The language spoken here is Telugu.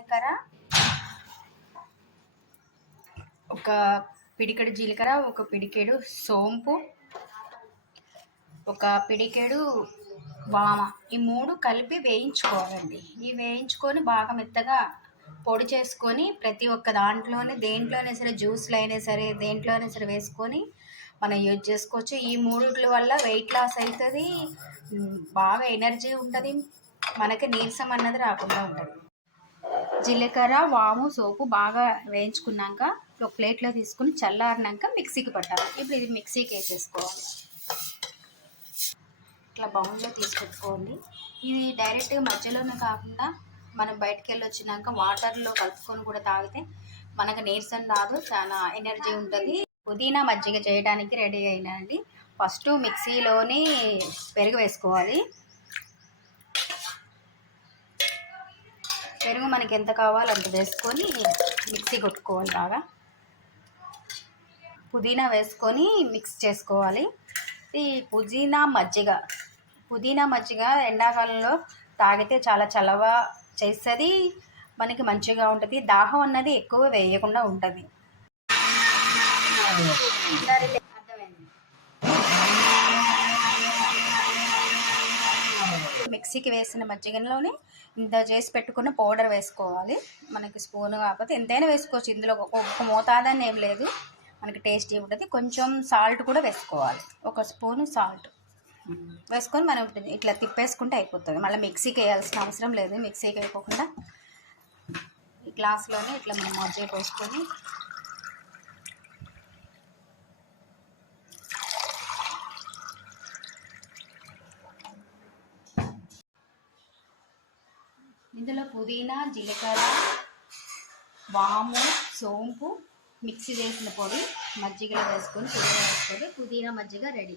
జీలకర్ర ఒక పిడికెడు జీలకర్ర ఒక పిడికెడు సోంపు ఒక పిడికెడు వామ. ఈ మూడు కలిపి వేయించుకోవాలండి. ఈ వేయించుకొని బాగా మెత్తగా పొడి చేసుకొని ప్రతి ఒక్క దాంట్లోనే దేంట్లోనే సరే జ్యూస్లు అయినా సరే దేంట్లోనే సరే వేసుకొని మనం యూజ్ చేసుకోవచ్చు. ఈ మూడిట్ల వల్ల వెయిట్ లాస్ అవుతుంది. బాగా ఎనర్జీ ఉంటుంది. మనకి నీరసం అన్నది రాకుండా ఉంటుంది. జీలకర్ర వాము సోపు బాగా వేయించుకున్నాక ఒక ప్లేట్లో తీసుకుని చల్లారినాక మిక్సీకి పట్టాలి. ఇప్పుడు ఇది మిక్సీకి వేసేసుకోవాలి. ఇట్లా బౌల్లో తీసుకెట్టుకోండి ఇది డైరెక్ట్గా మధ్యలోనే కాకుండా మనం బయటకు వెళ్ళి వచ్చినాక వాటర్లో కలుపుకొని కూడా తాగితే మనకు నీరసం రాదు చాలా ఎనర్జీ ఉంటుంది. పుదీనా మజ్జిగ చేయడానికి రెడీ అయినండి ఫస్ట్ మిక్సీలోని పెరుగు వేసుకోవాలి. పెరుగు మనకి ఎంత కావాలో అంత వేసుకొని మిక్సీ కొట్టుకోవాలి బాగా. పుదీనా వేసుకొని మిక్స్ చేసుకోవాలి. ఈ పుదీనా మజ్జిగ పుదీనా మజ్జిగ ఎండాకాలంలో తాగితే చాలా చలవ చేస్తుంది మనకి మంచిగా ఉంటుంది. దాహం అన్నది ఎక్కువ వేయకుండా ఉంటుంది. మిక్సీకి వేసిన మజ్జిగలోనే ఇంత చేసి పెట్టుకున్న పౌడర్ వేసుకోవాలి. మనకి స్పూన్ కాకపోతే ఎంతైనా వేసుకోవచ్చు. ఇందులో ఒక మోతాదని ఏం లేదు. మనకి టేస్టీ ఉంటుంది. కొంచెం సాల్ట్ కూడా వేసుకోవాలి. ఒక స్పూన్ సాల్ట్. వేసుకొని మనం ఇట్లా తిప్పేసుకుంటే అయిపోతుంది. మళ్ళీ మిక్సీకి వేయాల్సిన అవసరం లేదు. మిక్సీకి వేయకోకుండా గ్లాస్లోనే ఇట్లా మనం మజ్జిగ పోసుకొని ఇందులో పుదీనా జీలకర్ర వాము సోంపు మిక్సీ వేసిన పొడి మజ్జిగలో వేసుకొని పుదీనా వేసుకొని పుదీనా మజ్జిగ రెడీ.